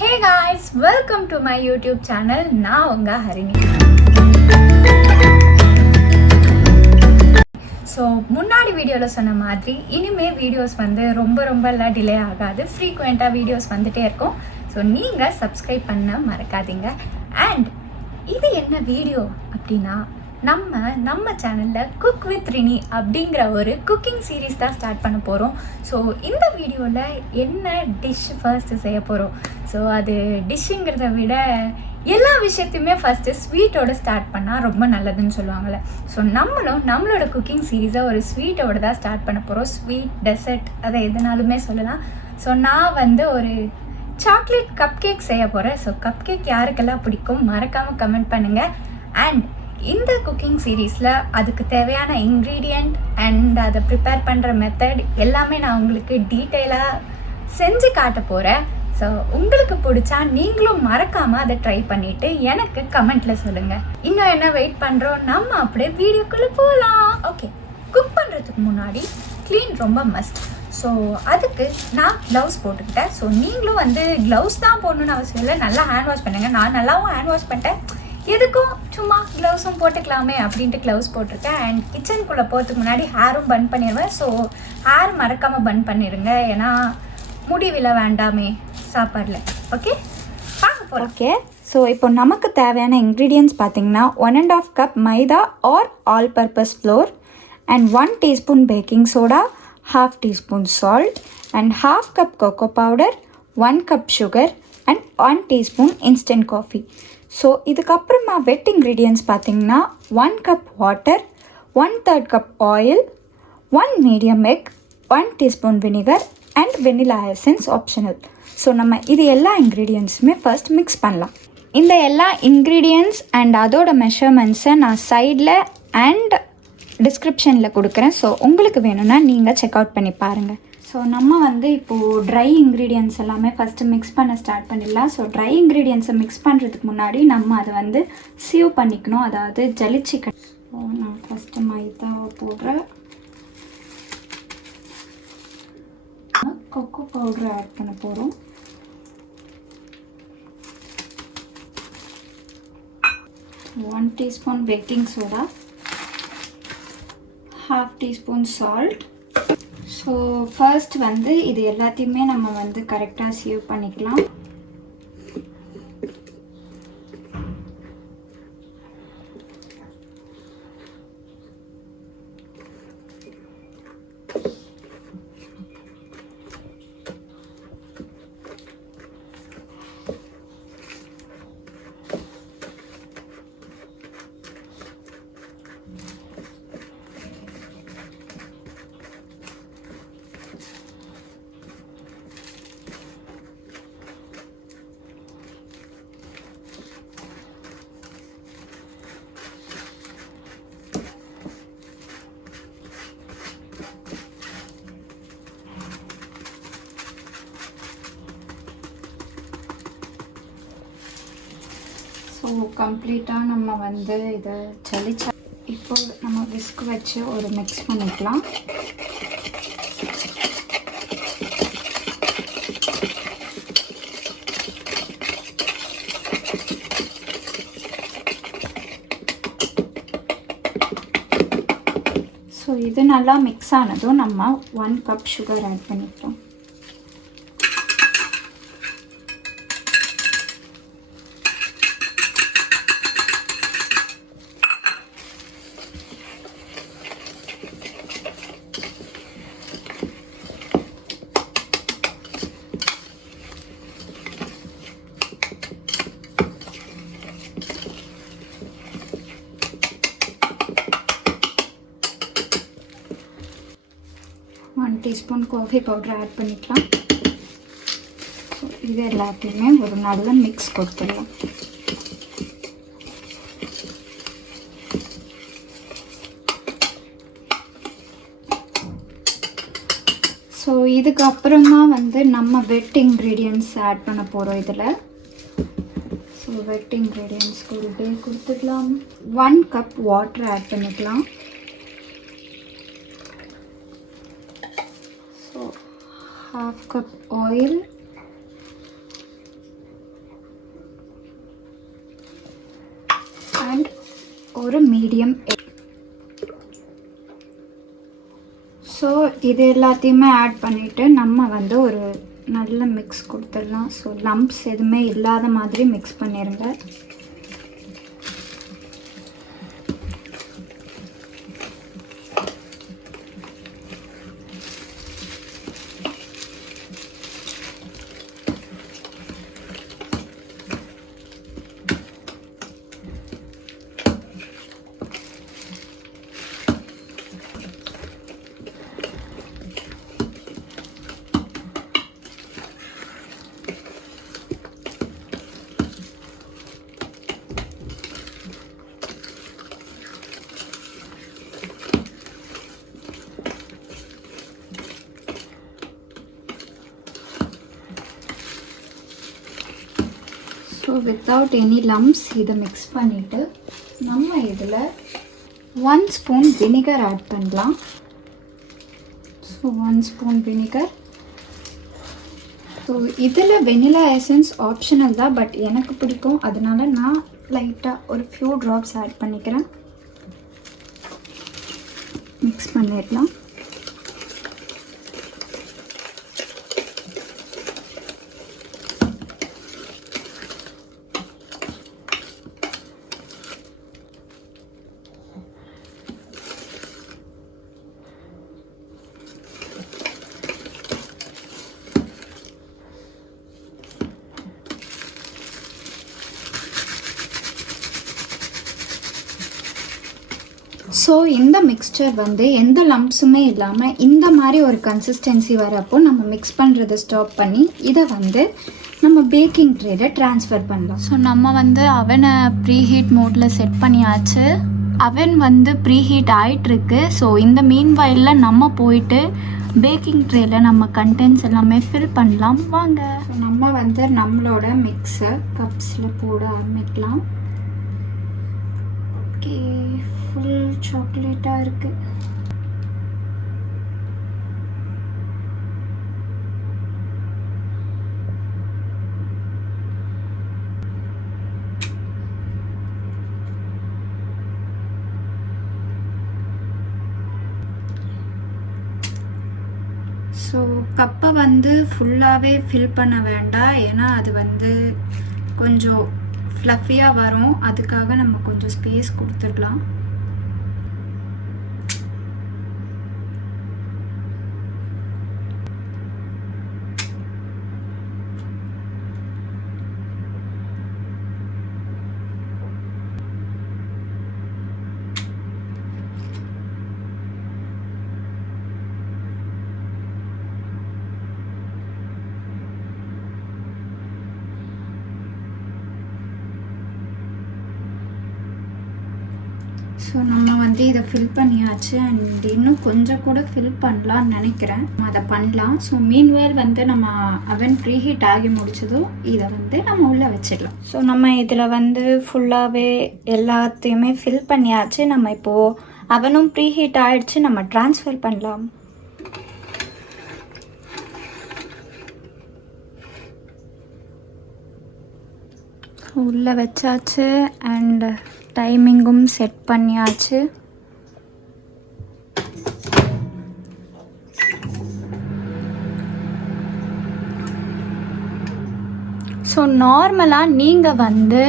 Hey guys, welcome to my YouTube channel. நான் உங்க Harini. So முன்னாடி வீடியோவில் சொன்ன மாதிரி இனிமேல் வீடியோஸ் வந்து ரொம்ப டிலே ஆகாது. ஃப்ரீக்வெண்ட்டாக வீடியோஸ் வந்துகிட்டே இருக்கும். ஸோ நீங்கள் சப்ஸ்கிரைப் பண்ண மறக்காதீங்க. அண்ட் இது என்ன வீடியோ அப்படின்னா நம்ம சேனலில் குக் வித் ரினி அப்படிங்கிற ஒரு குக்கிங் சீரீஸ் தான் ஸ்டார்ட் பண்ண போகிறோம். ஸோ இந்த வீடியோவில் என்ன டிஷ் ஃபர்ஸ்ட்டு செய்ய போகிறோம். ஸோ அது டிஷ்ஷுங்கிறத விட எல்லா விஷயத்தையுமே ஃபஸ்ட்டு ஸ்வீட்டோடு ஸ்டார்ட் பண்ணால் ரொம்ப நல்லதுன்னு சொல்லுவாங்கள்ல. ஸோ நம்மளோட குக்கிங் சீரீஸை ஒரு ஸ்வீட்டோடு தான் ஸ்டார்ட் பண்ண போகிறோம். ஸ்வீட் டெசர்ட் அதை எதுனாலுமே சொல்லலாம். ஸோ நான் வந்து ஒரு சாக்லேட் கப் கேக் செய்ய போகிறேன். ஸோ கப் கேக் யாருக்கெல்லாம் பிடிக்கும் மறக்காமல் கமெண்ட் பண்ணுங்கள். அண்ட் இந்த குக்கிங் சீரீஸில் அதுக்கு தேவையான இன்க்ரீடியண்ட் அண்ட் அதை ப்ரிப்பேர் பண்ணுற மெத்தட் எல்லாமே நான் உங்களுக்கு டீட்டெயிலாக செஞ்சு காட்ட போகிறேன். ஸோ உங்களுக்கு பிடிச்சா நீங்களும் மறக்காமல் அதை ட்ரை பண்ணிவிட்டு எனக்கு கமெண்ட்டில் சொல்லுங்கள். இன்னும் என்ன வெயிட் பண்ணுறோம், நம்ம அப்படியே வீடியோக்குள்ளே போகலாம். ஓகே, குக் பண்ணுறதுக்கு முன்னாடி க்ளீன் ரொம்ப மஸ்ட். ஸோ அதுக்கு நான் க்ளவுஸ் போட்டுக்கிட்டேன். ஸோ நீங்களும் வந்து க்ளவுஸ் தான் போடணுன்னு அவசியம் இல்லை, நல்லா ஹேண்ட் வாஷ் பண்ணுங்கள். நான் நல்லாவும் ஹேண்ட் வாஷ் பண்ணிட்டேன். எதுக்கும் சும்மா க்ளவுஸும் போட்டுக்கலாமே அப்படின்ட்டு க்ளவுஸ் போட்டிருக்கேன். அண்ட் கிச்சனுக்குள்ளே போகிறதுக்கு முன்னாடி ஹேரும் பன் பண்ணிடுவேன். ஸோ ஹேர் மறக்காமல் பன் பண்ணிடுங்க, ஏன்னா முடி விழ வேண்டாமே சாப்பாடில். ஓகே வாங்க போகிறோம். ஓகே, ஸோ இப்போ நமக்கு தேவையான இன்க்ரீடியன்ட்ஸ் பார்த்திங்கன்னா 1.5 cup maida or all purpose flour and 1 teaspoon baking soda, 1/2 teaspoon salt and 1/2 cup cocoa powder, 1 cup sugar and 1 teaspoon instant coffee. So இதுக்கப்புறமா வெட் இன்க்ரீடியன்ட்ஸ் பார்த்திங்கன்னா 1 cup water, 1/3 cup oil, 1 medium egg, 1 teaspoon vinegar and vanilla essence optional. So நம்ம இது எல்லா இன்க்ரீடியன்ட்ஸுமே first mix பண்ணலாம். இந்த எல்லா ingredients and அதோட மெஷர்மெண்ட்ஸை நான் சைடில் அண்ட் டிஸ்கிரிப்ஷனில் கொடுக்குறேன். ஸோ உங்களுக்கு வேணும்னா நீங்கள் செக் அவுட் பண்ணி பாருங்கள். ஸோ நம்ம வந்து இப்போது ட்ரை இன்க்ரீடியன்ட்ஸ் எல்லாமே ஃபஸ்ட்டு மிக்ஸ் பண்ண ஸ்டார்ட் பண்ணிடலாம். ஸோ ட்ரை இன்க்ரீடியன்ட்ஸை மிக்ஸ் பண்ணுறதுக்கு முன்னாடி நம்ம அதை வந்து சீவ் பண்ணிக்கணும், அதாவது ஜலிச்சிக்கணும். ஸோ நான் ஃபஸ்ட்டு மைதாவை போடுறேன், கொக்கோ பவுடரை ஆட் பண்ண போகிறோம். One teaspoon baking soda, 1/2 teaspoon salt. So first வந்து இது எல்லாத்தையுமே நம்ம வந்து கரெக்டாக சீவ் பண்ணிக்கலாம். ஸோ கம்ப்ளீட்டாக நம்ம வந்து இதை சலிச்சா இப்போ நம்ம விஸ்க் வச்சு ஒரு மிக்ஸ் பண்ணிக்கலாம். ஸோ இது நல்லா மிக்ஸ் ஆனதும் நம்ம 1 கப் சுகர் ஆட் பண்ணிக்கலாம். டீஸ்பூன் காஃபி பவுடர் ஆட் பண்ணிக்கலாம். ஸோ இது எல்லாத்தையுமே ஒரு நல்ல மிக்ஸ் கொடுத்துடலாம். ஸோ இதுக்கப்புறமா வந்து நம்ம வெட் இன்க்ரீடியன்ட்ஸ் ஆட் பண்ண போகிறோம் இதில். ஸோ வெட் இன்க்ரீடியன்ட்ஸ் கொடுத்துக்கலாம். 1 கப் வாட்டர் ஆட் பண்ணிக்கலாம். half cup oil, ஒரு மீடியம் எக். ஸோ இது எல்லாத்தையுமே ஆட் பண்ணிவிட்டு நம்ம வந்து ஒரு நல்ல மிக்ஸ் கொடுத்துடலாம். ஸோ லம்ப்ஸ் எதுவுமே இல்லாத மாதிரி மிக்ஸ் பண்ணிடுங்க. ஸோ வித்தவுட் எனி லம்ப்ஸ் இதை மிக்ஸ் பண்ணிவிட்டு நம்ம இதில் 1 ஸ்பூன் வினிகர் ஆட் பண்ணலாம். So 1 spoon vinegar. ஸோ இதில் வெனிலா எசன்ஸ் ஆப்ஷனல் தான், பட் எனக்கு பிடிக்கும், அதனால நான் லைட்டாக ஒரு ஃபியூ ட்ராப்ஸ் ஆட் பண்ணிக்கிறேன். மிக்ஸ் பண்ணிடலாம். ஸோ இந்த மிக்ஸ்சர் வந்து எந்த லம்ப்ஸுமே இல்லாமல் இந்த மாதிரி ஒரு கன்சிஸ்டன்சி வரப்போ நம்ம மிக்ஸ் பண்ணுறதை ஸ்டாப் பண்ணி இதை வந்து நம்ம பேக்கிங் ட்ரேல ட்ரான்ஸ்ஃபர் பண்ணலாம். ஸோ நம்ம வந்து அவனை ப்ரீஹீட் மோடில் செட் பண்ணியாச்சு. அவன் வந்து ப்ரீஹீட் ஆகிட்டுருக்கு. ஸோ இந்த மீன் வயலில் நம்ம போயிட்டு பேக்கிங் ட்ரேல நம்ம கண்டென்ட்ஸ் எல்லாமே ஃபில் பண்ணலாம். வாங்க. ஸோ நம்ம வந்து நம்மளோட மிக்ஸை கப்ஸில் போட ஆரம்பிக்கலாம். ஓகே, ஃபுல் சாக்லேட்டாக இருக்குது. ஸோ கப்பை வந்து ஃபுல்லாகவே ஃபில் பண்ண வேண்டாம், ஏன்னா அது வந்து கொஞ்சம் ஃப்ளஃபியாக வரும். அதுக்காக நம்ம கொஞ்சம் ஸ்பேஸ் கொடுத்துடலாம். ஸோ நம்ம வந்து இதை ஃபில் பண்ணியாச்சு. அண்ட் இன்னும் கொஞ்சம் கூட ஃபில் பண்ணலான்னு நினைக்கிறேன். அதை பண்ணலாம். ஸோ மீன்வேல் வந்து நம்ம அவன் ப்ரீஹீட் ஆகி முடிச்சதும் இதை வந்து நம்ம உள்ளே வச்சிடலாம். ஸோ நம்ம இதில் வந்து ஃபுல்லாகவே எல்லாத்தையுமே ஃபில் பண்ணியாச்சு. நம்ம இப்போது அவனும் ப்ரீஹீட் ஆகிடுச்சு, நம்ம ட்ரான்ஸ்ஃபர் பண்ணலாம். உள்ளே வச்சாச்சு அண்ட் டைமிங்கும் செட் பண்ணியாச்சு. ஸோ நார்மலாக நீங்கள் வந்து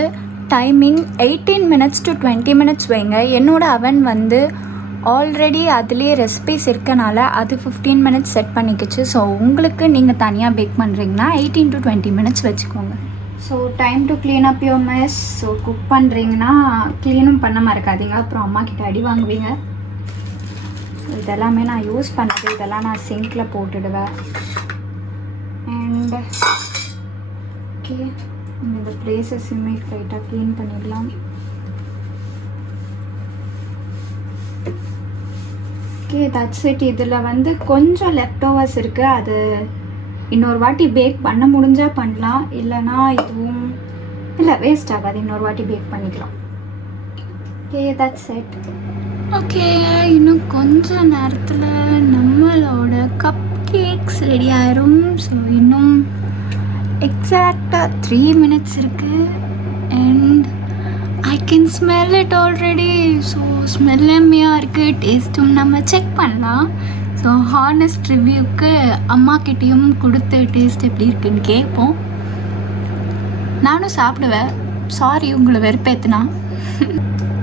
டைமிங் 18 minutes to 20 minutes வைங்க. என்னோடய அவன் வந்து ஆல்ரெடி அதுலேயே ரெசிபிஸ் இருக்கனால அது 15 minutes செட் பண்ணிக்கிச்சு. ஸோ உங்களுக்கு நீங்கள் தனியாக பேக் பண்ணுறீங்கன்னா 18 to 20 minutes வச்சுக்கோங்க. So time to clean up your mess. So cook பண்ணுறீங்கன்னா க்ளீனும் பண்ண மறக்காதீங்க, அப்புறம் அம்மா கிட்ட அடி வாங்குவீங்க. இதெல்லாமே நான் யூஸ் பண்ணுறது, இதெல்லாம் நான் சிங்கில் போட்டுடுவேன். அண்ட் ஓகே, இந்த பிளேசஸுமே லைட்டாக க்ளீன் பண்ணிடலாம். Okay, that's it. இதில் வந்து கொஞ்சம் லெஃப்ட் ஓவர்ஸ் இருக்குது, அது இன்னொரு வாட்டி பேக் பண்ண முடிஞ்சால் பண்ணலாம், இல்லைனா இதுவும் இல்லை வேஸ்ட் ஆகாது, இன்னொரு வாட்டி பேக் பண்ணிக்கலாம். Okay, that's it. ஓகே, இன்னும் கொஞ்ச நேரத்தில் நம்மளோட கப் கேக்ஸ் ரெடி ஆயிரும். ஸோ இன்னும் எக்ஸாக்டாக 3 minutes இருக்குது. And I I can smell it already. So smell எம்மையாக இருக்குது. டேஸ்ட்டும் நம்ம செக் பண்ணலாம். ஸோ ஹானஸ்ட் ரிவ்யூக்கு அம்மாக்கிட்டேயும் கொடுத்து டேஸ்ட் எப்படி இருக்குன்னு கேட்போம். நானும் சாப்பிடுவேன். சாரி உங்களை வெறுப்பேற்றுனா.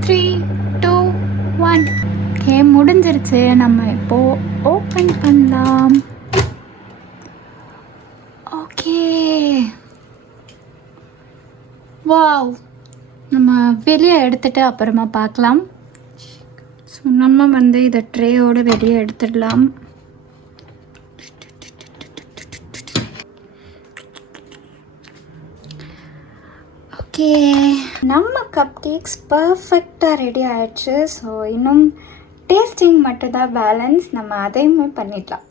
3, 2, 1. ஓகே, முடிஞ்சிருச்சு. நம்ம இப்போது ஓப்பன் பண்ணலாம். Okay, wow. நம்ம வெளியே எடுத்துகிட்டு அப்புறமா பார்க்கலாம். ஸோ நம்ம வந்து இதை ட்ரேயோடு வெளியே எடுத்துடலாம். ஓகே, நம்ம கப் கேக்ஸ் பர்ஃபெக்டாக ரெடி ஆகிடுச்சு. ஸோ இன்னும் டேஸ்டிங் மட்டும்தான் பேலன்ஸ். நம்ம அதையுமே பண்ணிடலாம்.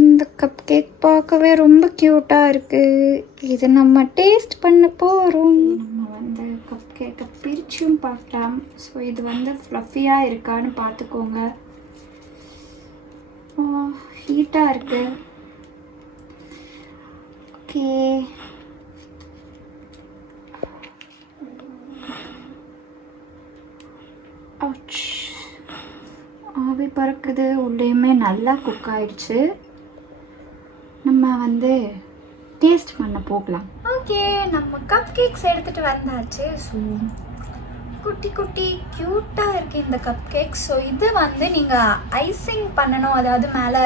இந்த கப் கேக் பார்க்கவே ரொம்ப க்யூட்டாக இருக்குது. இது நம்ம டேஸ்ட் பண்ண போகிறோம். நம்ம வந்து கப் கேக்கை பிரிச்சும் பார்க்கலாம். ஸோ இது வந்து ஃப்ளஃபியாக இருக்கான்னு பார்த்துக்கோங்க. ஹீட்டாக இருக்குது. ஓகே, ஆவி பறக்குது. உள்ளேயுமே நல்லா குக் ஆயிடுச்சு. நம்ம வந்து டேஸ்ட் பண்ண போகலாம். ஓகே, நம்ம கப் கேக்ஸ் எடுத்துகிட்டு வந்தாச்சு. ஸோ குட்டி குட்டி க்யூட்டாக இருக்குது இந்த கப் கேக்ஸ். ஸோ இது வந்து நீங்கள் ஐசிங் பண்ணணும், அதாவது மேலே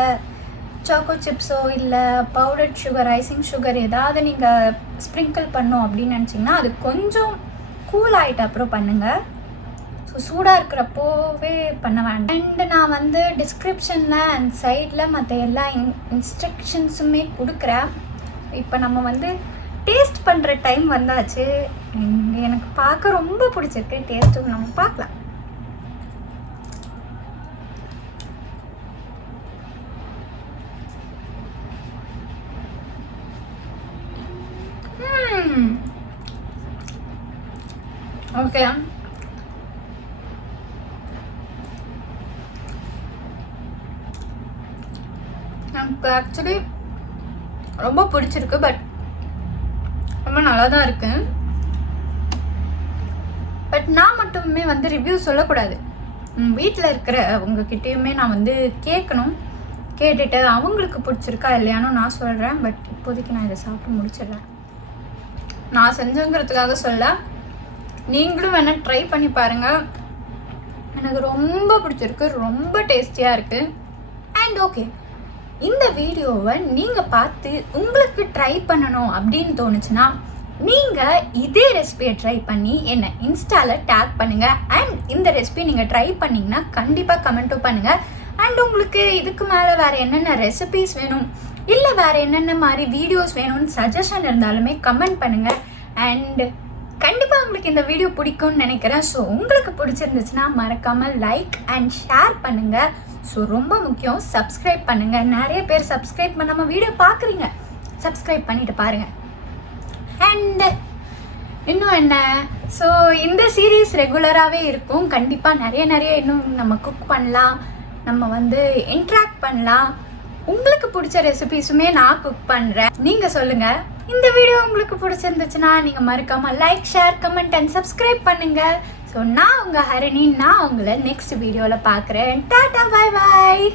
சாக்கோ சிப்ஸோ இல்லை பவுடர் சுகர், ஐசிங் சுகர் ஏதாவது நீங்கள் ஸ்ப்ரிங்கிள் பண்ணோம் அப்படின்னு நினச்சிங்கன்னா அது கொஞ்சம் கூல் ஆகிட்ட அப்புறம் பண்ணுங்கள். ஸோ சூடாக இருக்கிறப்போவே பண்ண வேண்டாம். அண்டு நான் வந்து டிஸ்கிரிப்ஷனில் அண்ட் சைடில் மற்ற எல்லா இன்ஸ்ட்ரக்ஷன்ஸுமே கொடுக்குறேன். இப்போ நம்ம வந்து டேஸ்ட் பண்ணுற டைம் வந்தாச்சு. எனக்கு பார்க்க ரொம்ப பிடிச்சிருக்கு. டேஸ்ட்டும் நம்ம பார்க்கலாம். ஓகே, எனக்கு ஆக்சுவலி ரொம்ப பிடிச்சிருக்கு. பட் ரொம்ப நல்லா தான் இருக்கு. பட் நான் மட்டுமே வந்து ரிவ்யூ சொல்லக்கூடாது. வீட்டில் இருக்கிற உங்ககிட்டயுமே நான் வந்து கேட்கணும். கேட்டுட்டு அவங்களுக்கு பிடிச்சிருக்கா இல்லையானு நான் சொல்கிறேன். பட் இப்போதைக்கு நான் இதை சாப்பிட்டு முடிச்சிடுறேன். நான் செஞ்சங்கிறதுக்காக சொல்ல, நீங்களும் வேணால் ட்ரை பண்ணி பாருங்கள். எனக்கு ரொம்ப பிடிச்சிருக்கு. ரொம்ப டேஸ்டியாக இருக்குது. அண்ட் ஓகே, இந்த வீடியோவை நீங்கள் பார்த்து உங்களுக்கு ட்ரை பண்ணணும் அப்படின்னு தோணுச்சுன்னா நீங்கள் இதே ரெசிபியை ட்ரை பண்ணி என்னை இன்ஸ்டாவில் டேக் பண்ணுங்கள். அண்ட் இந்த ரெசிபி நீங்கள் ட்ரை பண்ணிங்கன்னா கண்டிப்பாக கமெண்ட்டும் பண்ணுங்கள். அண்ட் உங்களுக்கு இதுக்கு மேலே வேறு என்னென்ன ரெசிபிஸ் வேணும், இல்லை வேறு என்னென்ன மாதிரி வீடியோஸ் வேணும்னு சஜஷன் இருந்தாலுமே கமெண்ட் பண்ணுங்கள். அண்ட் கண்டிப்பாக உங்களுக்கு இந்த வீடியோ பிடிக்கும்னு நினைக்கிறேன். ஸோ உங்களுக்கு பிடிச்சிருந்துச்சுன்னா மறக்காமல் லைக் அண்ட் ஷேர் பண்ணுங்கள். ஸோ ரொம்ப முக்கியம், சப்ஸ்கிரைப் பண்ணுங்கள். நிறைய பேர் சப்ஸ்கிரைப் பண்ணாமல் வீடியோ பார்க்குறீங்க. சப்ஸ்கிரைப் பண்ணிவிட்டு பாருங்கள். அண்ட் இன்னும் என்ன, ஸோ இந்த சீரீஸ் ரெகுலராகவே இருக்கும். கண்டிப்பாக நிறைய இன்னும் நம்ம குக் பண்ணலாம், நம்ம வந்து இன்ட்ராக்ட் பண்ணலாம். உங்களுக்கு பிடிச்ச ரெசிபிஸுமே நான் குக் பண்ணுறேன். நீங்கள் சொல்லுங்கள். இந்த வீடியோ உங்களுக்கு பிடிச்சிருந்துச்சுன்னா நீங்கள் மறக்காமல் like, share, comment and subscribe பண்ணுங்கள். ஸோ நான் உங்கள் ஹரிணி. நான் உங்களை நெக்ஸ்ட் வீடியோவில் பார்க்குறேன். டாடா, பாய் பாய்.